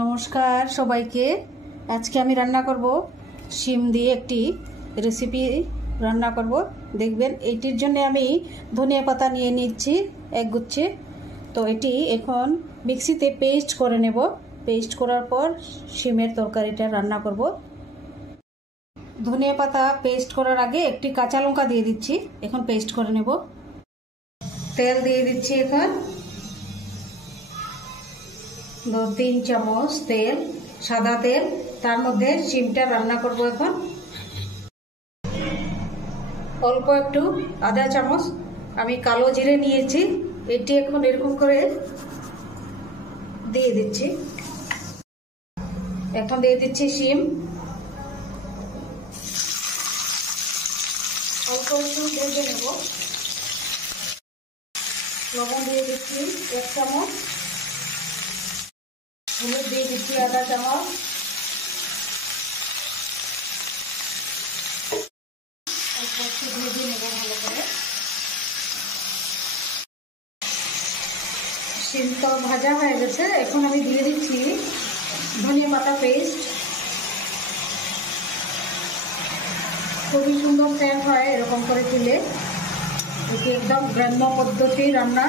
নমস্কার সবাইকে। আজকে আমি রান্না করব শিম দিয়ে একটি রেসিপি রান্না করব। দেখবেন এইটির জন্য আমি ধনিয়া পাতা নিয়ে নিচ্ছি এক গুচ্ছ। তো এটি এখন মিক্সিতে পেস্ট করে নেব। পেস্ট করার পর শিমের তরকারিটা রান্না করব। ধনিয়া পাতা পেস্ট করার আগে একটি কাঁচা লঙ্কা দিয়ে দিচ্ছি, এখন পেস্ট করে নেব। তেল দিয়ে দিচ্ছি এখন 2-3 চামচ তেল, সাদা তেল। তার মধ্যে শিমটা রান্না করব। এখন অল্প একটু আধা চামচ আমি কালো জিরে নিয়েছি, এটি এখন এরকম করে দিয়ে দিচ্ছি। এখন দিয়ে দিচ্ছি শিম, অল্প একটু ভেজে নেব। লবণ দিয়ে দিচ্ছি 1 চামচ, হলুদ দিয়ে দিচ্ছি আধা চামচ, অল্প একটু ভেজে নেব ভালো করে। শিম তো ভাজা হয়ে গেছে, এখন আমি দিয়ে দিচ্ছি ধনিয়া পাতা পেস্ট। খুবই সুন্দর সেন্ট হয় এরকম করে তুলে। এটি একদম গ্রাম্য পদ্ধতি রান্না।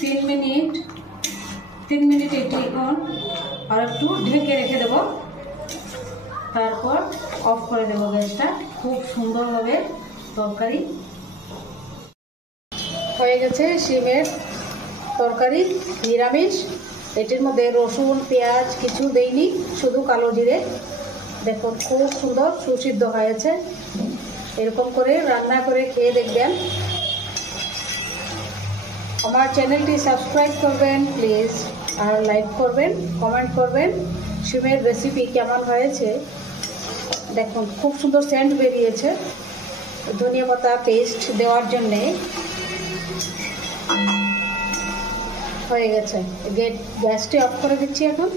তিন মিনিট এটি এখন আর একটু ঢেকে রেখে দেব, তারপর অফ করে দেব গ্যাসটা। খুব সুন্দর হবে তরকারি। হয়ে গেছে শিমের তরকারি, নিরামিষ। এটির মধ্যে রসুন পেঁয়াজ কিছু দেইনি, শুধু কালো জিরে। দেখুন খুব সুন্দর সুসিদ্ধ হয়েছে। এরকম করে রান্না করে খেয়ে দেখবেন। আমার চ্যানেলটি সাবস্ক্রাইব করবেন প্লিজ, আর লাইক করবেন, কমেন্ট করবেন শিমের রেসিপি কেমন হয়েছে। দেখুন খুব সুন্দর সেন্ট বেরিয়েছে ধনিয়া পাতা পেস্ট দেওয়ার জন্যে। হয়ে গেছে, গ্যাসটি অফ করে দিচ্ছি এখন।